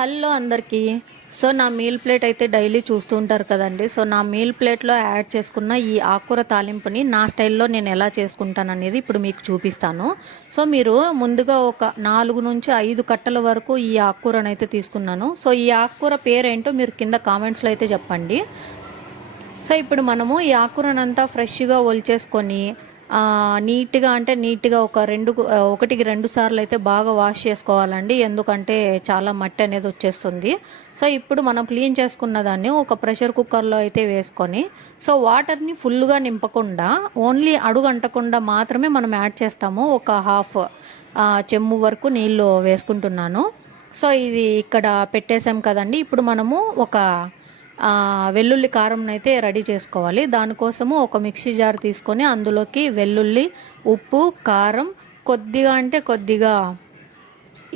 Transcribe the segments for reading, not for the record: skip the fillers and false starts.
Hello అందరికీ. So నా meal plate అయితే డైలీ చూస్తూ ఉంటారు కదండి. సో నా మీల్ ప్లేట్లో యాడ్ చేసుకున్న ఈ ఆకుకూర తాలింపుని నా స్టైల్లో నేను ఎలా చేసుకుంటాను అనేది ఇప్పుడు మీకు చూపిస్తాను. సో మీరు ముందుగా ఒక 4 నుంచి 5 కట్టల వరకు ఈ ఆకుకూరను అయితే తీసుకున్నాను. సో ఈ ఆకుకూర పేరేంటో మీరు కింద కామెంట్స్లో అయితే చెప్పండి. సో ఇప్పుడు మనము ఈ ఆకుకూరనంతా ఫ్రెష్గా ఒలిచేసుకొని నీట్గా ఒకటికి 2 సార్లు అయితే బాగా వాష్ చేసుకోవాలండి. ఎందుకంటే చాలా మట్టి అనేది వచ్చేస్తుంది. సో ఇప్పుడు మనం క్లీన్ చేసుకున్న దాన్ని ఒక ప్రెషర్ కుక్కర్లో అయితే వేసుకొని, సో వాటర్ని ఫుల్గా నింపకుండా ఓన్లీ అడుగు అంటకుండా మాత్రమే మనం యాడ్ చేస్తాము. ఒక హాఫ్ చెంబు వరకు నీళ్ళు వేసుకుంటున్నాను. సో ఇది ఇక్కడ పెట్టేసాం కదండి. ఇప్పుడు మనము ఒక వెల్లుల్లి కారం అయితే రెడీ చేసుకోవాలి. దానికోసము ఒక మిక్సీ జార్ తీసుకొని అందులోకి వెల్లుల్లి, ఉప్పు, కారం, కొద్దిగా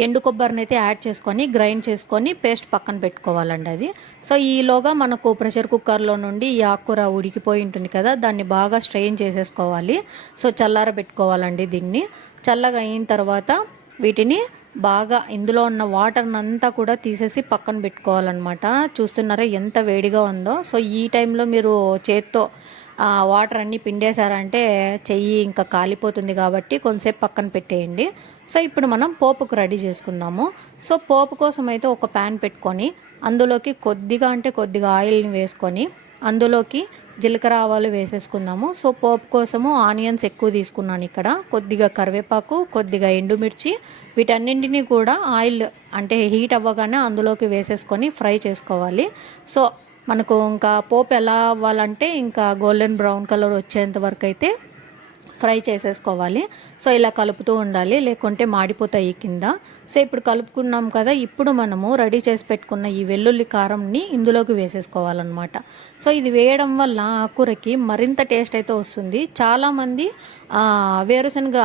ఎండు కొబ్బరిని అయితే యాడ్ చేసుకొని గ్రైండ్ చేసుకొని పేస్ట్ పక్కన పెట్టుకోవాలండి అది. సో ఈలోగా మనకు ప్రెషర్ కుక్కర్లో నుండి ఈ ఆకుకూర ఉడికిపోయి ఉంటుంది కదా, దాన్ని బాగా స్ట్రెయిన్ చేసేసుకోవాలి. సో చల్లారబెట్టుకోవాలండి దీన్ని. చల్లగా అయిన తర్వాత వీటిని బాగా ఇందులో ఉన్న వాటర్ని అంతా కూడా తీసేసి పక్కన పెట్టుకోవాలన్నమాట. చూస్తున్నారా ఎంత వేడిగా ఉందో. సో ఈ టైంలో మీరు చేత్తో వాటర్ అన్నీ పిండేశారంటే చెయ్యి ఇంకా కాలిపోతుంది కాబట్టి కొంతసేపు పక్కన పెట్టేయండి. సో ఇప్పుడు మనం పోపుకు రెడీ చేసుకుందాము. సో పోపు కోసం అయితే ఒక ప్యాన్ పెట్టుకొని అందులోకి కొద్దిగా ఆయిల్ని వేసుకొని అందులోకి జీలకర్ర ఆవాలు వేసేసుకుందాము. సో పోపు కోసము ఆనియన్స్ ఎక్కువ తీసుకున్నాను ఇక్కడ, కొద్దిగా కరివేపాకు, కొద్దిగా ఎండుమిర్చి, వీటన్నింటినీ కూడా ఆయిల్ అంటే హీట్ అవ్వగానే అందులోకి వేసేసుకొని ఫ్రై చేసుకోవాలి. సో మనకు ఇంకా పోపు ఎలా అవ్వాలంటే ఇంకా గోల్డెన్ బ్రౌన్ కలర్ వచ్చేంత వరకు అయితే ఫ్రై చేసేసుకోవాలి. సో ఇలా కలుపుతూ ఉండాలి, లేకుంటే మాడిపోతాయి కింద. సో ఇప్పుడు కలుపుకున్నాం కదా, ఇప్పుడు మనము రెడీ చేసి పెట్టుకున్న ఈ వెల్లుల్లి కారంని ఇందులోకి వేసేసుకోవాలన్నమాట. సో ఇది వేయడం వల్ల ఆకుకూరకి మరింత టేస్ట్ అయితే వస్తుంది. చాలామంది వేరుశనగ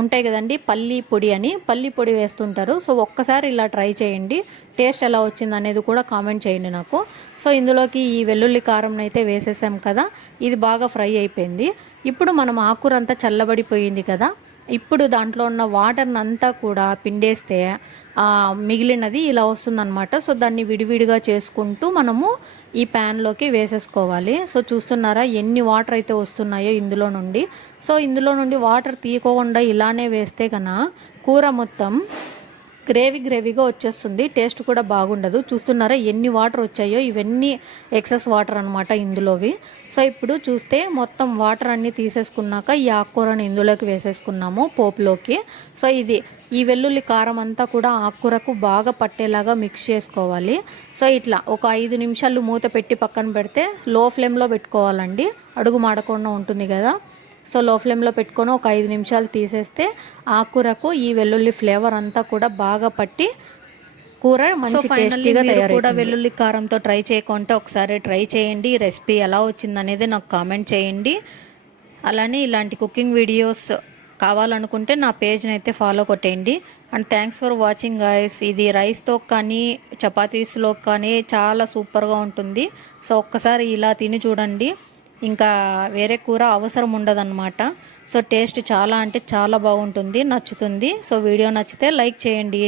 ఉంటాయి కదండి, పల్లి పొడి వేస్తుంటారు. సో ఒక్కసారి ఇలా ట్రై చేయండి, టేస్ట్ ఎలా వచ్చింది అనేది కూడా కామెంట్ చేయండి నాకు. సో ఇందులోకి ఈ వెల్లుల్లి కారం అయితే వేసేసాం కదా, ఇది బాగా ఫ్రై అయిపోయింది. ఇప్పుడు మనం ఆకుకూర అంతా చల్లబడిపోయింది కదా, ఇప్పుడు దాంట్లో ఉన్న వాటర్ని అంతా కూడా పిండేస్తే మిగిలినది ఇలా వస్తుందన్నమాట. సో దాన్ని విడివిడిగా చేసుకుంటూ మనము ఈ ప్యాన్లోకి వేసేసుకోవాలి. సో చూస్తున్నారా ఎన్ని వాటర్ అయితే వస్తున్నాయో ఇందులో నుండి. సో ఇందులో నుండి వాటర్ తీయకుండా ఇలానే వేస్తే కన్నా కూర మొత్తం గ్రేవీగా వచ్చేస్తుంది, టేస్ట్ కూడా బాగుండదు. చూస్తున్నారా ఎన్ని వాటర్ వచ్చాయో, ఇవన్నీ ఎక్సెస్ వాటర్ అనమాట ఇందులోవి. సో ఇప్పుడు చూస్తే మొత్తం వాటర్ అన్నీ తీసేసుకున్నాక ఈ ఆకుకూరని ఇందులోకి వేసేసుకున్నాము పోపులోకి. సో ఈ వెల్లుల్లి కారం అంతా కూడా ఆకుకూరకు బాగా పట్టేలాగా మిక్స్ చేసుకోవాలి. సో ఇట్లా ఒక 5 నిమిషాలు మూత పెట్టి పక్కన పెడితే లో ఫ్లేమ్లో పెట్టుకోవాలండి, అడుగు మాడకుండా ఉంటుంది కదా. సో లో ఫ్లేమ్లో పెట్టుకొని ఒక 5 నిమిషాలు తీసేస్తే ఆకుకూరకు ఈ వెల్లుల్లి ఫ్లేవర్ అంతా కూడా బాగా పట్టి కూర మంచి టేస్టీగా తయారు. కూడా వెల్లుల్లి కారంతో ట్రై చేయకుంటే ఒకసారి ట్రై చేయండి. ఈ రెసిపీ ఎలా వచ్చిందనేది నాకు కామెంట్ చేయండి. అలానే ఇలాంటి కుకింగ్ వీడియోస్ కావాలనుకుంటే నా పేజ్ని అయితే ఫాలో కొట్టేయండి. And thanks for watching guys. ఇది రైస్తో కానీ చపాతీస్లో కానీ చాలా సూపర్గా ఉంటుంది. సో ఒక్కసారి ఇలా తిని చూడండి, ఇంకా వేరే కూర అవసరం ఉండదన్నమాట. సో టేస్ట్ చాలా అంటే చాలా బాగుంటుంది, నచ్చుతుంది. సో వీడియో నచ్చితే లైక్ చేయండి.